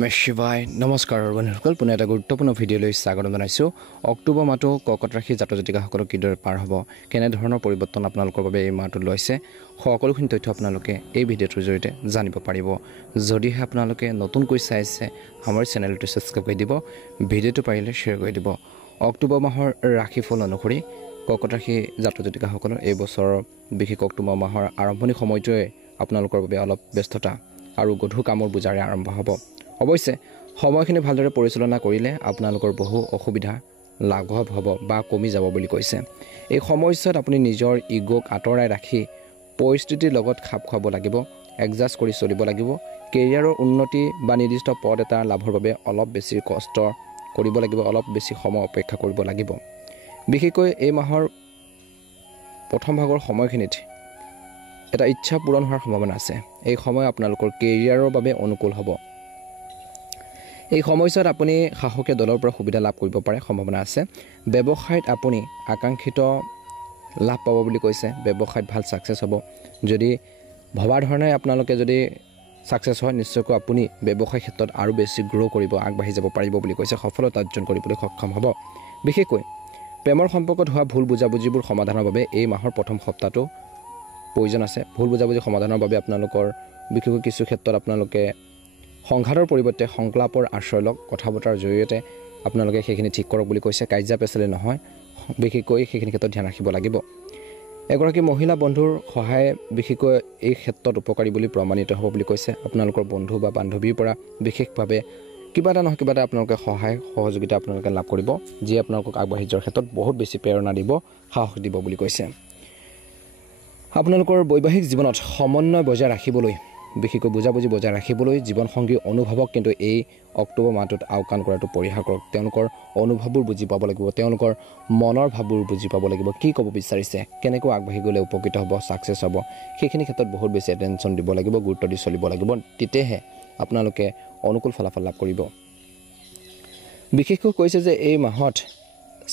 শিৱাই নমস্কাৰ বন্ধুসকল পুনে এটা গুৰুত্বপূৰ্ণ ভিডিঅ'লৈ স্বাগতম জনাইছোঁ। অক্টোবৰ মাহটো কৰ্কট ৰাশি জাতক জাতিকাসকলক কিদৰে পাৰ হ'ব, কেনেধৰণৰ পৰিৱৰ্তন আপোনালোকৰ বাবে এই মাহটো লৈছে, সকলোখিনি তথ্য আপোনালোকে এই ভিডিঅ'টোৰ জৰিয়তে জানিব পাৰিব। যদিহে আপোনালোকে নতুনকৈ চাইছে আমাৰ চেনেলটো ছাবস্ক্ৰাইব কৰি দিব, ভিডিঅ'টো পাৰিলে শ্বেয়াৰ কৰি দিব। অক্টোবৰ মাহৰ ৰাশিফল অনুসৰি কৰ্কট ৰাশি জাতক জাতিকাসকলৰ এই বছৰৰ বিশেষ অক্টোবৰ মাহৰ আৰম্ভণি সময়টোৱে আপোনালোকৰ বাবে অলপ ব্যস্ততা আৰু গধুৰ কামৰ বোজাৰে আৰম্ভ হ'ব। অৱশ্যে সময়খিনি ভালদৰে পৰিচালনা কৰিলে আপোনালোকৰ বহু অসুবিধা লাঘৱ হ'ব বা কমি যাব বুলি কৈছে। এই সময়ছোৱাত আপুনি নিজৰ ইগ'ক আঁতৰাই ৰাখি পৰিস্থিতিৰ লগত খাপ খুৱাব লাগিব, এডজাষ্ট কৰি চলিব লাগিব। কেৰিয়াৰৰ উন্নতি বা নিৰ্দিষ্ট পদ এটা লাভৰ বাবে অলপ বেছি কষ্ট কৰিব লাগিব, অলপ বেছি সময় অপেক্ষা কৰিব লাগিব। বিশেষকৈ এই মাহৰ প্ৰথম ভাগৰ সময়খিনিত এটা ইচ্ছা পূৰণ হোৱাৰ সম্ভাৱনা আছে। এই সময় আপোনালোকৰ কেৰিয়াৰৰ বাবে অনুকূল হ'ব। এই সময়ছোৱাত আপুনি সাহসীয়া দলৰ পৰা সুবিধা লাভ কৰিব পাৰে, সম্ভাৱনা আছে। ব্যৱসায়ত আপুনি আকাংক্ষিত লাভ পাব বুলি কৈছে। ব্যৱসায়ত ভাল ছাকচেছ হ'ব। যদি ভবা ধৰণে আপোনালোকে যদি ছাকচেছ হয়, নিশ্চয়কৈ আপুনি ব্যৱসায় ক্ষেত্ৰত আৰু বেছি গ্ৰ' কৰিব, আগবাঢ়ি যাব পাৰিব বুলি কৈছে। সফলতা অৰ্জন কৰিবলৈ সক্ষম হ'ব। বিশেষকৈ প্ৰেমৰ সম্পৰ্কত হোৱা ভুল বুজাবুজিবোৰ সমাধানৰ বাবে এই মাহৰ প্ৰথম সপ্তাহটো প্ৰয়োজন আছে। ভুল বুজাবুজি সমাধানৰ বাবে আপোনালোকৰ বিশেষকৈ কিছু ক্ষেত্ৰত আপোনালোকে সংঘাতৰ পৰিৱৰ্তে সংকলাপৰ আশ্ৰয় লওক। কথা বতৰাৰ জৰিয়তে আপোনালোকে সেইখিনি ঠিক কৰক বুলি কৈছে। কাজিয়া পেচালে নহয়, বিশেষকৈ সেইখিনি ক্ষেত্ৰত ধ্যান ৰাখিব লাগিব। এগৰাকী মহিলা বন্ধুৰ সহায় বিশেষকৈ এই ক্ষেত্ৰত উপকাৰী বুলি প্ৰমাণিত হ'ব বুলি কৈছে। আপোনালোকৰ বন্ধু বা বান্ধৱীৰ পৰা বিশেষভাৱে কিবা এটা নহয় কিবা এটা আপোনালোকে সহায় সহযোগিতা আপোনালোকে লাভ কৰিব, যিয়ে আপোনালোকক আগবাঢ়ি যোৱাৰ ক্ষেত্ৰত বহুত বেছি প্ৰেৰণা দিব, সাহস দিব বুলি কৈছে। আপোনালোকৰ বৈবাহিক জীৱনত সমন্বয় বজাই ৰাখিবলৈ, বিশেষকৈ বুজাবুজি বজাই ৰাখিবলৈ জীৱনসংগীৰ অনুভৱক কিন্তু এই অক্টোবৰ মাহটোত আওকাণ কৰাটো পৰিহাৰ কৰক। তেওঁলোকৰ অনুভৱবোৰ বুজি পাব লাগিব, তেওঁলোকৰ মনৰ ভাৱবোৰ বুজি পাব লাগিব। কি ক'ব বিচাৰিছে, কেনেকৈ আগবাঢ়ি গ'লে উপকৃত হ'ব, ছাকচেছ হ'ব, সেইখিনি ক্ষেত্ৰত বহুত বেছি এটেনশ্যন দিব লাগিব, গুৰুত্ব দি চলিব লাগিব। তেতিয়াহে আপোনালোকে অনুকূল ফলাফল লাভ কৰিব। বিশেষকৈ কৈছে যে এই মাহত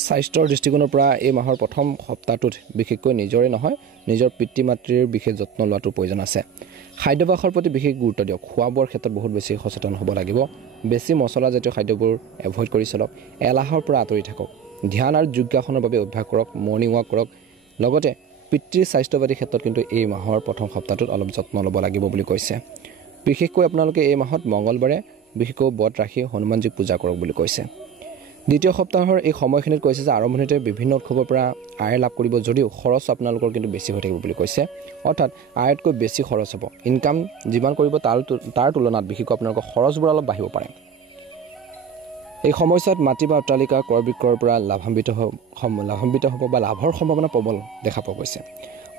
স্বাস্থ্যৰ দৃষ্টিকোণৰ পৰা এই মাহৰ প্ৰথম সপ্তাহটোত বিশেষকৈ নিজৰে নহয়, নিজৰ পিতৃ মাতৃৰ বিশেষ যত্ন লোৱাটো প্ৰয়োজন আছে। খাদ্যাভ্যাসৰ প্ৰতি বিশেষ গুৰুত্ব দিয়ক। খোৱা বোৱাৰ ক্ষেত্ৰত বহুত বেছি সচেতন হ'ব লাগিব। বেছি মছলাজাতীয় খাদ্যবোৰ এভইড কৰি চলক। এলাহৰ পৰা আঁতৰি থাকক। ধ্যান আৰু যোগাসনৰ বাবে অভ্যাস কৰক, মৰ্ণিং ৱাক কৰক। লগতে পিতৃৰ স্বাস্থ্যপাতিৰ ক্ষেত্ৰত কিন্তু এই মাহৰ প্ৰথম সপ্তাহটোত অলপ যত্ন ল'ব লাগিব বুলি কৈছে। বিশেষকৈ আপোনালোকে এই মাহত মংগলবাৰে বিশেষকৈ ব্ৰত ৰাখি হনুমানজীক পূজা কৰক বুলি কৈছে। দ্বিতীয় সপ্তাহৰ এই সময়খিনিত কৈছে যে আৰম্ভণিতে বিভিন্ন উৎসৱৰ পৰা আয় লাভ কৰিব, যদিও খৰচ আপোনালোকৰ কিন্তু বেছি হৈ থাকিব বুলি কৈছে। অৰ্থাৎ আয়তকৈ বেছি খৰচ হ'ব। ইনকাম যিমান কৰিব তাৰ তুলনাত বিশেষকৈ আপোনালোকৰ খৰচবোৰ অলপ বাঢ়িব পাৰে। এই সময়ছোৱাত মাটি বা অট্টালিকা ক্ৰয় বিক্ৰয়ৰ পৰা লাভান্বিত হ'ব বা লাভৰ সম্ভাৱনা প্ৰবল দেখা পোৱা গৈছে।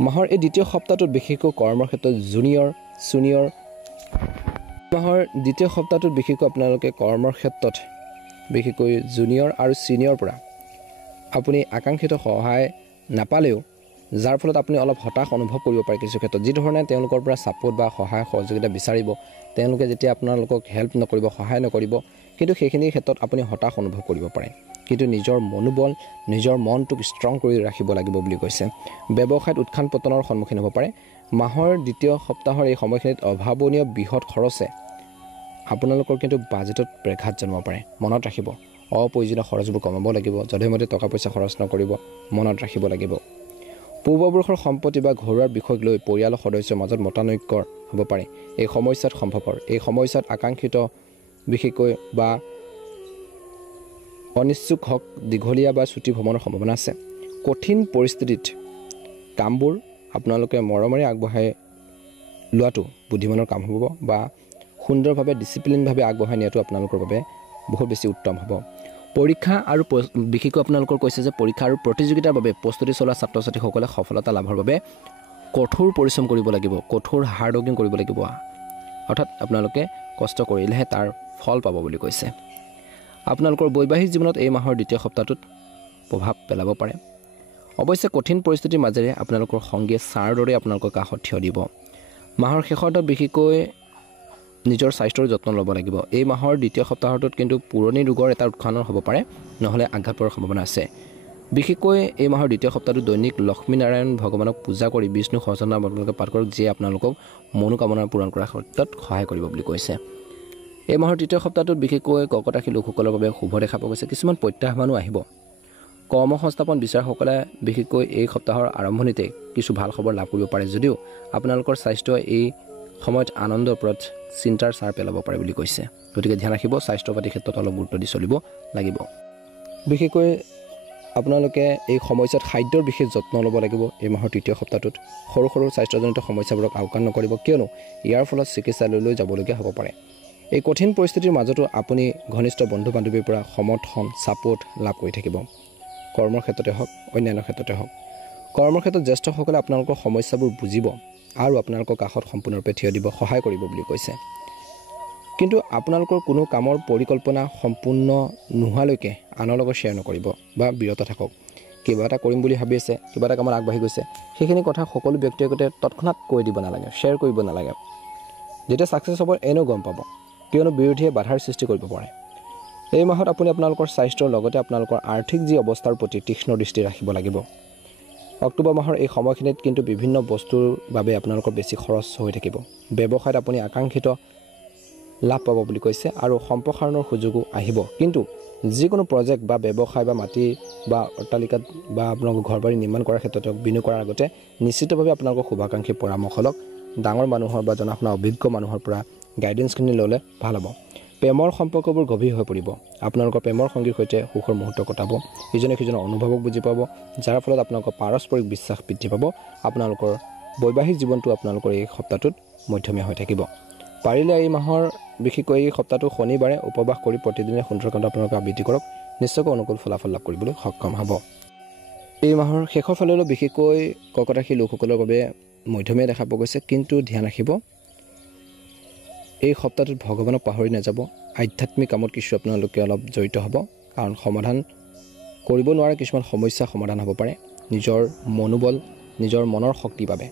মাহৰ এই দ্বিতীয় সপ্তাহটোত বিশেষকৈ কৰ্মৰ ক্ষেত্ৰত মাহৰ দ্বিতীয় সপ্তাহটোত বিশেষকৈ আপোনালোকে কৰ্মৰ ক্ষেত্ৰত বিশেষকৈ জুনিয়ৰ আৰু ছিনিয়ৰ পৰা আপুনি আকাংক্ষিত সহায় নাপালেও, যাৰ ফলত আপুনি অলপ হতাশ অনুভৱ কৰিব পাৰে কিছু ক্ষেত্ৰত। যিধৰণে তেওঁলোকৰ পৰা ছাপোৰ্ট বা সহায় সহযোগিতা বিচাৰিব, তেওঁলোকে যেতিয়া আপোনালোকক হেল্প নকৰিব, সহায় নকৰিব, কিন্তু সেইখিনি ক্ষেত্ৰত আপুনি হতাশ অনুভৱ কৰিব পাৰে। কিন্তু নিজৰ মনোবল, নিজৰ মনটোক ষ্ট্ৰং কৰি ৰাখিব লাগিব বুলি কৈছে। ব্যৱসায়ত উত্থান পতনৰ সন্মুখীন হ'ব পাৰে। মাহৰ দ্বিতীয় সপ্তাহৰ এই সময়খিনিত অভাৱনীয় বৃহৎ খৰচে আপোনালোকৰ কিন্তু বাজেটত ব্যাঘাত জন্মাব পাৰে। মনত ৰাখিব, অপ্ৰয়োজনীয় খৰচবোৰ কমাব লাগিব। যধে-মধে টকা পইচা খৰচ নকৰিব, মনত ৰাখিব লাগিব। পূৰ্বপুৰুষৰ সম্পত্তি বা ঘৰুৱা বিষয়ক লৈ পৰিয়ালৰ সদস্যৰ মাজত মতানৈক্য হ'ব পাৰে। এই সমস্যাত সম্ভৱপৰ। এই সময়ছোৱাত আকাংক্ষিত বিশেষকৈ বা অনিচ্ছুক হওক, দীঘলীয়া বা ছুটি ভ্ৰমণৰ সম্ভাৱনা আছে। কঠিন পৰিস্থিতিত কামবোৰ আপোনালোকে মৰমেৰে আগবঢ়াই লোৱাটো বুদ্ধিমানৰ কাম হ'ব বা সুন্দৰভাৱে ডিচিপ্লিনভাৱে আগবঢ়াই নিয়াটো আপোনালোকৰ বাবে বহুত বেছি উত্তম হ'ব। পৰীক্ষা আৰু বিশেষকৈ আপোনালোকৰ কৈছে যে পৰীক্ষা আৰু প্ৰতিযোগিতাৰ বাবে প্ৰস্তুতি চলোৱা ছাত্ৰ ছাত্ৰীসকলে সফলতা লাভৰ বাবে কঠোৰ পৰিশ্ৰম কৰিব লাগিব, কঠোৰ হাৰ্ড ৱৰ্কিং কৰিব লাগিব। অৰ্থাৎ আপোনালোকে কষ্ট কৰিলেহে তাৰ ফল পাব বুলি কৈছে। আপোনালোকৰ বৈবাহিক জীৱনত এই মাহৰ দ্বিতীয় সপ্তাহটোত প্ৰভাৱ পেলাব পাৰে। অৱশ্যে কঠিন পৰিস্থিতিৰ মাজেৰে আপোনালোকৰ সংগীয়ে ছাৰ দৰে আপোনালোকৰ কাষত থিয় দিব। মাহৰ শেষৰটোত বিশেষকৈ নিজৰ স্বাস্থ্যৰ যত্ন ল'ব লাগিব। এই মাহৰ দ্বিতীয় সপ্তাহটোত কিন্তু পুৰণি ৰোগৰ এটা উত্থান হ'ব পাৰে, নহ'লে আঘাত পোৱাৰ সম্ভাৱনা আছে। বিশেষকৈ এই মাহৰ দ্বিতীয় সপ্তাহটোত দৈনিক লক্ষ্মীনাৰায়ণ ভগৱানক পূজা কৰি বিষ্ণু সহস্ৰনাম আপোনালোকে পাঠ কৰক, যিয়ে আপোনালোকক মনোকামনা পূৰণ কৰাৰ ক্ষেত্ৰত সহায় কৰিব বুলি কৈছে। এই মাহৰ তৃতীয় সপ্তাহটোত বিশেষকৈ কৰ্কট ৰাশিৰ লোকসকলৰ বাবে শুভ দেখা পোৱা গৈছে। কিছুমান প্ৰত্যাহ্বানো আহিব। কৰ্ম সংস্থাপন বিচাৰকসকলে বিশেষকৈ এই সপ্তাহৰ আৰম্ভণিতে কিছু ভাল খবৰ লাভ কৰিব পাৰে যদিও আপোনালোকৰ স্বাস্থ্যই এই সময়ত আনন্দৰ ওপৰত চিন্তাৰ চাৰ পেলাব পাৰে বুলি কৈছে। গতিকে ধ্যান ৰাখিব, স্বাস্থ্য পাতিৰ ক্ষেত্ৰত অলপ গুৰুত্ব দি চলিব লাগিব। বিশেষকৈ আপোনালোকে এই সময়ছোৱাত খাদ্যৰ বিশেষ যত্ন ল'ব লাগিব। এই মাহৰ তৃতীয় সপ্তাহটোত সৰু সৰু স্বাস্থ্যজনিত সমস্যাবোৰক আওকাণ নকৰিব, কিয়নো ইয়াৰ ফলত চিকিৎসালয়লৈ যাবলগীয়া হ'ব পাৰে। এই কঠিন পৰিস্থিতিৰ মাজতো আপুনি ঘনিষ্ঠ বন্ধু বান্ধৱীৰ পৰা সমৰ্থন ছাপোৰ্ট লাভ কৰি থাকিব। কৰ্মৰ ক্ষেত্ৰতে হওক, অন্যান্য ক্ষেত্ৰতে হওক। কৰ্মৰ ক্ষেত্ৰত জ্যেষ্ঠসকলে আপোনালোকৰ সমস্যাবোৰ বুজিব আৰু আপোনালোকৰ কাষত সম্পূৰ্ণৰূপে থিয় দিব, সহায় কৰিব বুলি কৈছে। কিন্তু আপোনালোকৰ কোনো কামৰ পৰিকল্পনা সম্পূৰ্ণ নোহোৱালৈকে আনৰ লগত শ্বেয়াৰ নকৰিব বা বিৰত থাকক। কিবা এটা কৰিম বুলি ভাবি আছে, কিবা এটা কামত আগবাঢ়ি গৈছে, সেইখিনি কথা সকলো ব্যক্তিগতে তৎক্ষণাত কৈ দিব নালাগে, শ্বেয়াৰ কৰিব নালাগে। যেতিয়া ছাকচেছ হ'ব এনেও গম পাব, কিয়নো বিৰোধীয়ে বাধাৰ সৃষ্টি কৰিব পাৰে। এই মাহত আপুনি আপোনালোকৰ স্বাস্থ্যৰ লগতে আপোনালোকৰ আৰ্থিক যি অৱস্থাৰ প্ৰতি তীক্ষ্ণ দৃষ্টি ৰাখিব লাগিব। অক্টোবৰ মাহৰ এই সময়খিনিত কিন্তু বিভিন্ন বস্তুৰ বাবে আপোনালোকৰ বেছি খৰচ হৈ থাকিব। ব্যৱসায়ত আপুনি আকাংক্ষিত লাভ পাব বুলি কৈছে আৰু সম্প্ৰসাৰণৰ সুযোগো আহিব। কিন্তু যিকোনো প্ৰজেক্ট বা ব্যৱসায় বা মাটি বা অট্টালিকাত বা আপোনালোকৰ ঘৰ বাৰী নিৰ্মাণ কৰাৰ ক্ষেত্ৰত বিনিয়োগ কৰাৰ আগতে নিশ্চিতভাৱে আপোনালোকৰ শুভাকাংক্ষী পৰামৰ্শ লওক। ডাঙৰ মানুহৰ বা জনা শুনা অভিজ্ঞ মানুহৰ পৰা গাইডেঞ্চখিনি ল'লে ভাল হ'ব। প্ৰেমৰ সম্পৰ্কবোৰ গভীৰ হৈ পৰিব। আপোনালোকৰ প্ৰেমৰ সংগীৰ সৈতে সুখৰ মুহূৰ্ত কটাব। ইজনে সিজনৰ অনুভৱক বুজি পাব, যাৰ ফলত আপোনালোকৰ পাৰস্পৰিক বিশ্বাস বৃদ্ধি পাব। আপোনালোকৰ বৈবাহিক জীৱনটো আপোনালোকৰ এই সপ্তাহটোত মধ্যমীয়া হৈ থাকিব। পাৰিলে এই মাহৰ বিশেষকৈ এই সপ্তাহটো শনিবাৰে উপবাস কৰি প্ৰতিদিনে সুন্দৰকাণ্ড আপোনালোকে আবৃত্তি কৰক, নিশ্চয়কৈ অনুকূল ফলাফল লাভ কৰিবলৈ সক্ষম হ'ব। এই মাহৰ শেষৰ ফাললৈ বিশেষকৈ কৰ্কট ৰাশিৰ লোকসকলৰ বাবে মধ্যমীয়া দেখা পোৱা গৈছে। কিন্তু ধ্যান ৰাখিব, এই সপ্তাহটোত ভগৱানক পাহৰি নাযাব। আধ্যাত্মিক কামত কিছু আপোনালোকে অলপ জড়িত হ'ব, কাৰণ সমাধান কৰিব নোৱাৰা কিছুমান সমস্যা সমাধান হ'ব পাৰে। নিজৰ মনোবল, নিজৰ মনৰ শক্তিৰ বাবে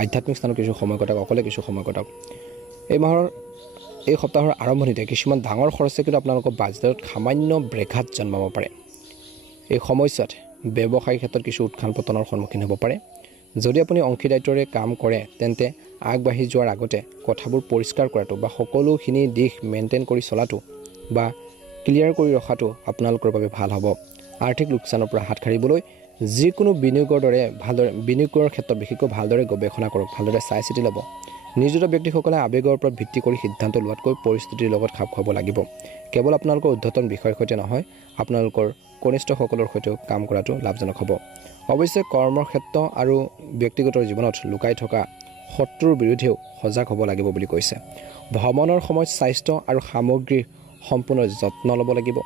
আধ্যাত্মিক স্থানত কিছু সময় কটাওক, অকলে কিছু সময় কটাওক। এই সপ্তাহৰ আৰম্ভণিতে কিছুমান ডাঙৰ খৰচে কিন্তু আপোনালোকৰ বাজেটত সামান্য ব্ৰেঘাত জন্মাব পাৰে। এই সময়ছোৱাত ব্যৱসায়িক ক্ষেত্ৰত কিছু উত্থান পতনৰ সন্মুখীন হ'ব পাৰে। যদি আপুনি অংশীদাৰিত্বৰে কাম কৰে তেন্তে আগবাঢ়ি যোৱাৰ আগতে কথাবোৰ পৰিষ্কাৰ কৰাটো বা সকলোখিনি দিশ মেইনটেইন কৰি চলাটো বা ক্লিয়াৰ কৰি ৰখাটো আপোনালোকৰ বাবে ভাল হ'ব। আৰ্থিক লোকচানৰ পৰা হাত সাৰিবলৈ যিকোনো বিনিয়োগৰ ক্ষেত্ৰত বিশেষকৈ ভালদৰে গৱেষণা কৰক, ভালদৰে চাই চিতি ল'ব। নিয়োজিত ব্যক্তিসকলে আৱেগৰ ওপৰত ভিত্তি কৰি সিদ্ধান্ত লোৱাতকৈ পৰিস্থিতিৰ লগত খাপ খুৱাব লাগিব। কেৱল আপোনালোকৰ উদ্ধতন বিষয়ৰ সৈতে নহয়, আপোনালোকৰ কনিষ্ঠসকলৰ সৈতেও কাম কৰাটো লাভজনক হ'ব। অৱশ্যে কৰ্মৰ ক্ষেত্ৰ আৰু ব্যক্তিগত জীৱনত লুকাই থকা শত্ৰুৰ বিৰুদ্ধেও সজাগ হ'ব লাগিব বুলি কৈছে। ভ্ৰমণৰ সময়ত স্বাস্থ্য আৰু সামগ্ৰীৰ সম্পূৰ্ণ যত্ন ল'ব লাগিব।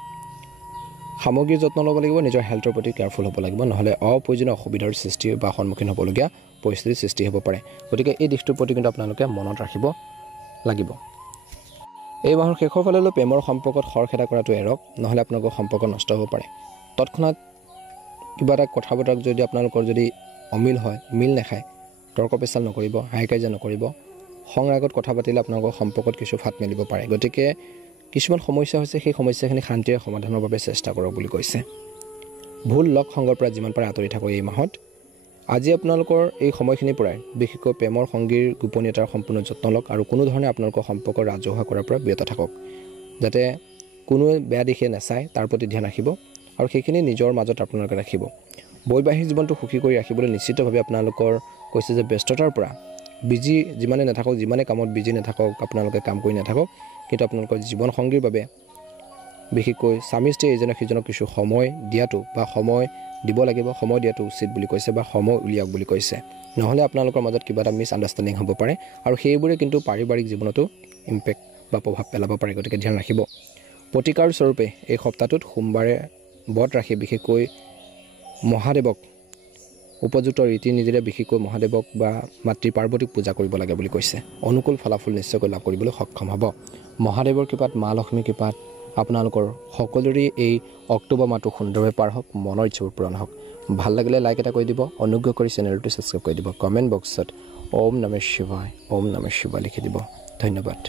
নিজৰ হেল্থৰ প্ৰতি কেয়াৰফুল হ'ব লাগিব, নহ'লে অপ্ৰয়োজনীয় অসুবিধাৰ সৃষ্টি বা সন্মুখীন হ'বলগীয়া পৰিস্থিতিৰ সৃষ্টি হ'ব পাৰে। গতিকে এই দিশটোৰ প্ৰতি কিন্তু আপোনালোকে মনত ৰাখিব লাগিব। এই মাহৰ শেষৰ ফাললৈ প্ৰেমৰ সম্পৰ্কত খৰখেদা কৰাটো এৰক, নহ'লে আপোনালোকৰ সম্পৰ্ক নষ্ট হ'ব পাৰে। তৎক্ষণাত কিবা এটা কথা বতৰাক যদি আপোনালোকৰ যদি অমিল হয়, মিল নাখায়, তৰ্ক পেচাল নকৰিব, হাই কাজিয়া নকৰিব। সংৰাগত কথা পাতিলে আপোনালোকৰ সম্পৰ্কত কিছু ফাট মেলিব পাৰে। গতিকে কিছুমান সমস্যা হৈছে, সেই সমস্যাখিনি শান্তিৰে সমাধানৰ বাবে চেষ্টা কৰক বুলি কৈছে। ভুল লগ সংগৰ পৰা যিমান পাৰে আঁতৰি থাকক এই মাহত। আজি আপোনালোকৰ এই সময়খিনিৰ পৰাই বিশেষকৈ প্ৰেমৰ সংগীৰ গোপনীয়তাৰ সম্পূৰ্ণ যত্ন লওক আৰু কোনো ধৰণে আপোনালোকৰ সম্পৰ্ক ৰাজহুৱা কৰাৰ পৰা বিৰত থাকক, যাতে কোনোৱে বেয়া দিশে নাচায় তাৰ প্ৰতি ধ্যান ৰাখিব আৰু সেইখিনি নিজৰ মাজত আপোনালোকে ৰাখিব। বৈবাহিক জীৱনটো সুখী কৰি ৰাখিবলৈ নিশ্চিতভাৱে আপোনালোকৰ কৈছে যে ব্যস্ততাৰ পৰা যিমানে নাথাকক, যিমানে কামত বিজি নাথাকক, আপোনালোকে কাম কৰি নাথাকক, কিন্তু আপোনালোকৰ জীৱন সংগীৰ বাবে বিশেষকৈ স্বামী স্ত্ৰী ইজনে সিজনক কিছু সময় দিয়াটো বা সময় দিব লাগিব, সময় দিয়াটো উচিত বুলি কৈছে বা সময় উলিয়াওক বুলি কৈছে। নহ'লে আপোনালোকৰ মাজত কিবা এটা মিছ আণ্ডাৰষ্টেণ্ডিং হ'ব পাৰে আৰু সেইবোৰে কিন্তু পাৰিবাৰিক জীৱনতো ইম্পেক্ট বা প্ৰভাৱ পেলাব পাৰে। গতিকে ধ্যান ৰাখিব। প্ৰতিকাৰ স্বৰূপে এই সপ্তাহটোত সোমবাৰে ব্ৰত ৰাখি বিশেষকৈ মহাদেৱক উপযুক্ত ৰীতি নীতিৰে বিশেষকৈ মহাদেৱক বা মাতৃ পাৰ্বতীক পূজা কৰিব লাগে বুলি কৈছে। অনুকূল ফলাফল নিশ্চয়কৈ লাভ কৰিবলৈ সক্ষম হ'ব। মহাদেৱৰ কৃপাত, মা লক্ষ্মীৰ কৃপাত আপোনালোকৰ সকলোৰে এই অক্টোবৰ মাহটো সুন্দৰভাৱে পাৰ হওক, মনৰ ইচ্ছাবোৰ পূৰণ হওক। ভাল লাগিলে লাইক এটা কৰি দিব, অনুগ্ৰহ কৰি চেনেলটো ছাবস্ক্ৰাইব কৰি দিব, কমেণ্ট বক্সত ওম নমঃ শিৱায় লিখি দিব। ধন্যবাদ।